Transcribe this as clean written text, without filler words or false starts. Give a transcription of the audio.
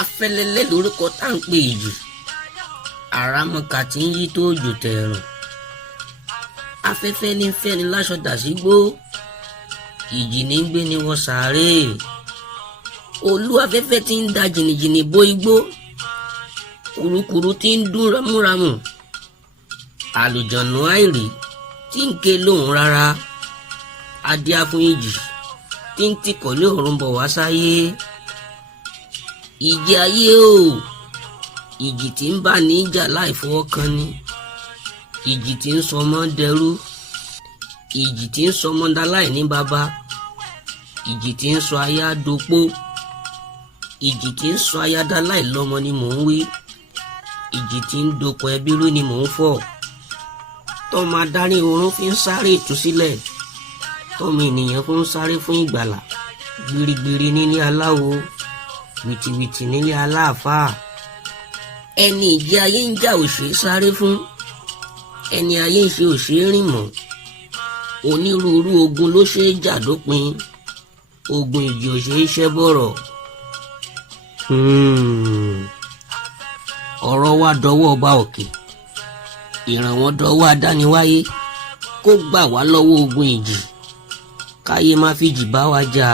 afẹ́lẹ́lẹ́ lórúkọ tá ń pè ìjì, àràmọ̀kà tí ń yí tó òjò tẹ̀rùn, afẹ́fẹ́ ní fẹ́ni láṣọ dàsígbó, ìjì ní gbé ni wọ sàárè, olú afẹ́fẹ́ tí ń da jìnnìjìnnì bó igbó, kùrukùru tí ń dún ramúramù, àlùjọ̀nù àìrí tí ń ké lóhùn rárá, adíá fún ìjì tí ń tìkọ̀lé ọ̀run bọ̀ wá sáyé. ìjì ayé o, ìjì tí ń bá ní ìjà láì fọwọ́ kan ni, ìjì tí ń sọmọ dẹrú, ìjì tí ń sọmọ dáláì ní bàbá, ìjì tí ń sọ aya dopó, ìjì tí ń sọ aya dáláì lọ́mọ ni mò ń wí, ìjì tí ń dopò ẹbí rú ni mò ń fọ̀. tọ́mọ adarí oorun fi ń sáré ìtúsílẹ̀, tọ́mọ ènìyàn fi ń sáré fún ìgbàlà, gbirigbiri nílé aláwo, wìtìwìtì nílé aláàfáà. ẹni ìjì ayé ń jà òṣèré sáré fún, ẹni ayé ń ṣe òṣèré rìn mọ́. onírúurú ogun ló ṣe é jà dópin, ogun ìjì òṣèré ṣẹ́ bọ̀rọ̀. ọ̀rọ̀ wa dọwọ́ ọba òkè, ìrànwọ́ dọwọ́ adániwáyé, kó gbà wá lọ́wọ́ ogun ìjì, káyé má fìjì bá wa jà.